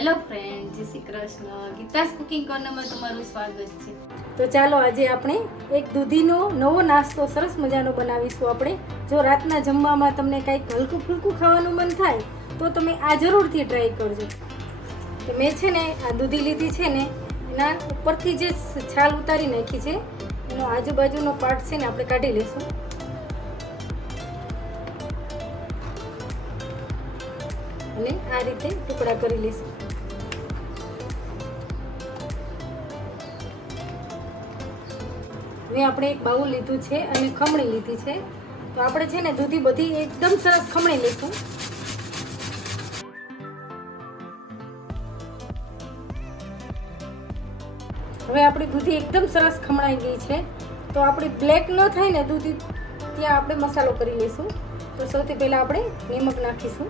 Hello friend જય Shri Krishna. Geeta's cooking કોર્નરમાં તમારું સ્વાગત છે. તો ચાલો આજે આપણે એક દૂધીનો નવો નાસ્તો સરસ મજાનો બનાવીશું આપણે. જો રાતના જમવામાં તમને કંઈક હલકું ફૂલકું ખાવાનું મન થાય, તો તમે આ જરૂરથી ટ્રાય કરજો. તો મેં છે ને આ દૂધી લીધી છે ને, એના ઉપરથી જે છાલ ઉતારી નાખી છે, એનો આજુબાજુનો પાર્ટ છે ને આપણે કાઢી લઈશું અને આ રીતે ટુકડા કરી લઈશું હવે આપણે એક બાઉલ લીધું છે અને ખમણી લીધી છે. તો આપણે છે ને દૂધી બધી એકદમ સરસ ખમણી લઈશું. હવે આપણી દૂધી એકદમ સરસ ખમણાઈ ગઈ છે. તો આપણી બ્લેક ન થાય ને દૂધી, ત્યાં આપણે મસાલો કરી લઈશું. તો સૌથી પહેલાં આપણે નિમક નાખીશું.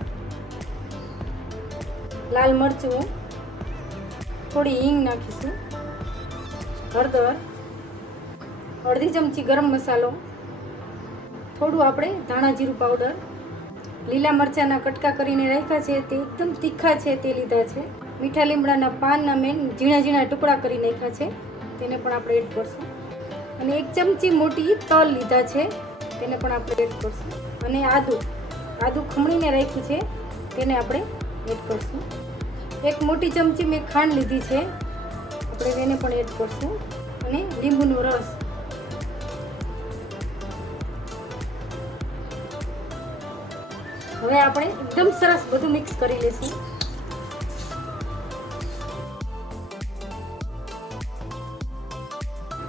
લાલ મરચું, થોડી હિંગ નાખીશું. હળદર અડધી ચમચી ગરમ મસાલો, થોડું આપણે ધાણા જીરું પાવડર લીલા મરચાંના કટકા કરીને રાખ્યા છે, તે એકદમ તીખા છે, તે લીધા છે. મીઠા લીમડાના પાનના મેન ઝીણા ઝીણા ટુકડા કરી નાખ્યા છે, તેને પણ આપણે એડ કરશું. અને એક ચમચી મોટી તલ લીધા છે, તેને પણ આપણે એડ કરશું. અને આદુ આદુ ખમણીને રાખ્યું છે, તેને આપણે એડ કરશું. એક મોટી ચમચી મેં ખાંડ લીધી છે, આપણે તેને પણ એડ કરશું. અને લીંબુનો રસ હવે આપણે એકદમ સરસ બધું મિક્સ કરી લઈશું.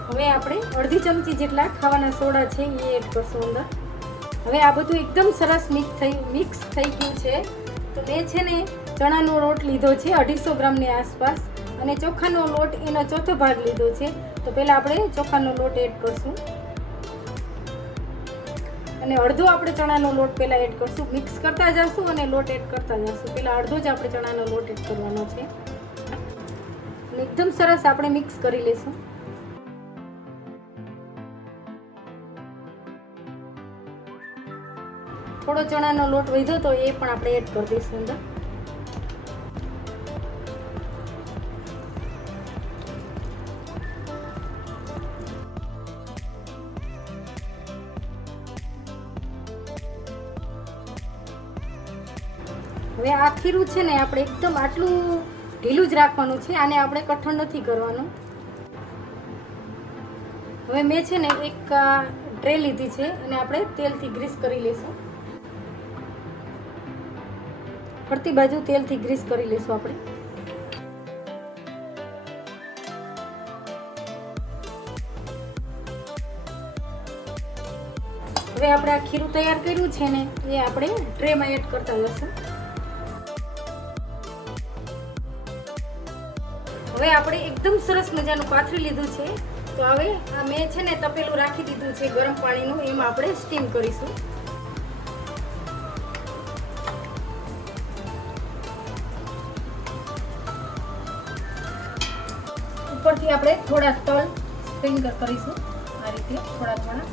હવે આપણે અડધી ચમચી જેટલા ખાવાના સોડા છે એ એડ કરશું અંદર. હવે આ બધું એકદમ સરસ મિક્સ થઈ મિક્સ થઈ ગયું છે. તો મેં છે ને ચણાનો લોટ લીધો છે, અઢીસો ગ્રામની આસપાસ. અને ચોખાનો લોટ એનો ચોથો ભાગ લીધો છે. તો પહેલાં આપણે ચોખાનો લોટ એડ કરશું. અને અડધો આપણે ચણાનો લોટ પહેલાં એડ કરશું. મિક્સ કરતા જશું અને લોટ એડ કરતા જશું. પહેલાં અડધો જ આપણે ચણાનો લોટ એડ કરવાનો છે. અને એકદમ સરસ આપણે મિક્સ કરી લઈશું. થોડો ચણાનો લોટ વધ્યો તો એ પણ આપણે એડ કરી દઈશું અંદર. હવે આ ખીરું છે ને આપણે એકદમ આટલું ઢીલું જ રાખવાનું છે, આને આપણે કઠણ નથી કરવાનું. હવે મેં છે ને એક ટ્રે લીધી છે અને આપણે તેલથી ગ્રીસ કરી લઈશું. ફરતી બાજુ તેલથી ગ્રીસ કરી લઈશું આપણે. હવે આપણે આ ખીરું તૈયાર કર્યું છે ને, એ આપણે ટ્રેમાં એડ કરતા જશું. હવે આપણે એકદમ સરસ મજાનું પાથરી લીધું છે. તો હવે મેં છે ને તપેલું રાખી દીધું છે ગરમ પાણીનું, એમાં આપણે સ્ટીમ કરીશું. ઉપરથી આપણે થોડા તલ સ્પ્રિંકલ કરીશું, આ રીતે થોડા થોડા.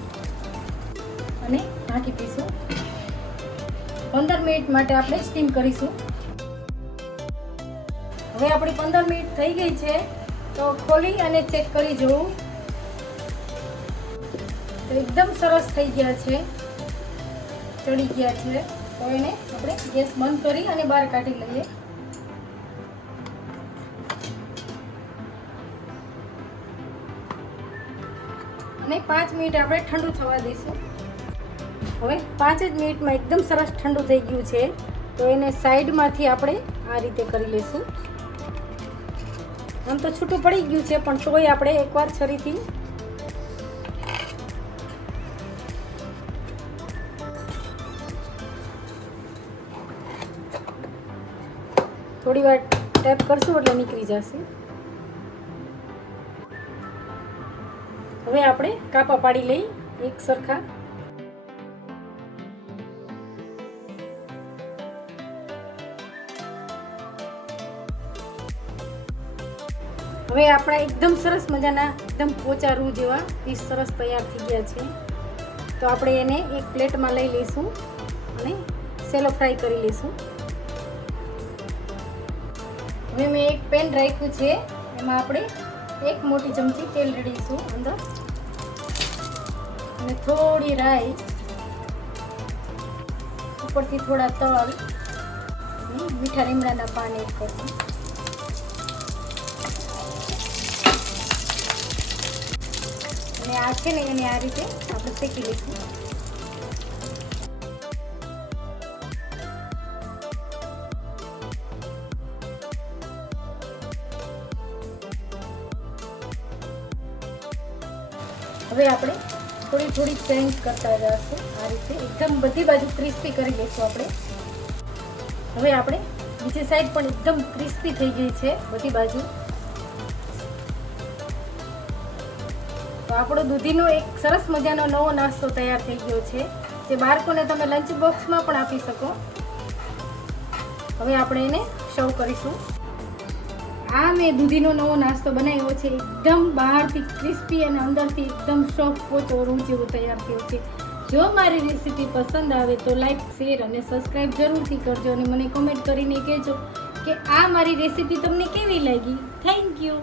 અને ઢાંકી પીશું પંદર મિનિટ માટે આપણે સ્ટીમ કરીશું. હવે આપણી પંદર મિનિટ થઈ ગઈ છે, તો ખોલી અને ચેક કરી જોઉં એકદમ સરસ થઈ ગયા છે, ચડી ગયા છે. તો એને આપણે ગેસ બંધ કરી અને બહાર કાઢી લઈએ. અને પાંચ મિનિટ આપણે ઠંડુ થવા દઈશું. હવે પાંચ જ મિનિટમાં એકદમ સરસ ઠંડુ થઈ ગયું છે, તો એને સાઈડમાંથી આપણે આ રીતે કરી લઈશું. આમ તો છૂટું પડી ગયું છે, પણ તોય આપણે એકવાર છરીથી થોડી વાર ટેપ કરશું એટલે નીકળી જશે. હવે આપણે કાપા પાડી લઈ એક સરખા હવે આપણા એકદમ સરસ મજાના, એકદમ પોચા રૂ જેવા પીસ સરસ તૈયાર થઈ ગયા છે. તો આપણે એને એક પ્લેટમાં લઈ લઈશું અને સેલો ફ્રાય કરી લઈશું. હવે મેં એક પેન રાખ્યું છે, એમાં આપણે એક મોટી ચમચી તેલ રેડીશું અંદર. અને થોડી રાઈ, ઉપરથી થોડા તલ મીઠા લીમડાના પાન એડ કરશું. અને આ છે ને એને આ રીતે આપણે શેકી લઈશું. હવે આપણે થોડી થોડી ચેન્જ કરતા જઈશું. આ રીતે એકદમ બધી બાજુ ક્રિસ્પી કરી લઈશું આપણે. હવે આપણે બીજી સાઈડ પણ એકદમ ક્રિસ્પી થઈ ગઈ છે બધી બાજુ. તો આપણો દૂધીનો એક સરસ મજાનો નવો નાસ્તો તૈયાર થઈ ગયો છે, જે બાળકોને તમે લંચ બોક્સમાં પણ આપી શકો. હવે આપણે એને સર્વ કરીશું. આ મેં દૂધીનો નવો નાસ્તો બનાવ્યો છે, એકદમ બહારથી ક્રિસ્પી અને અંદરથી એકદમ સોફ્ટ પોચો રૂ જેવો તૈયાર થયો છે. જો મારી રેસીપી પસંદ આવે તો લાઈક શેર અને સબસ્ક્રાઈબ જરૂરથી કરજો અને મને કોમેન્ટ કરીને કહેજો કે આ મારી રેસીપી તમને કેવી લાગી? Thank you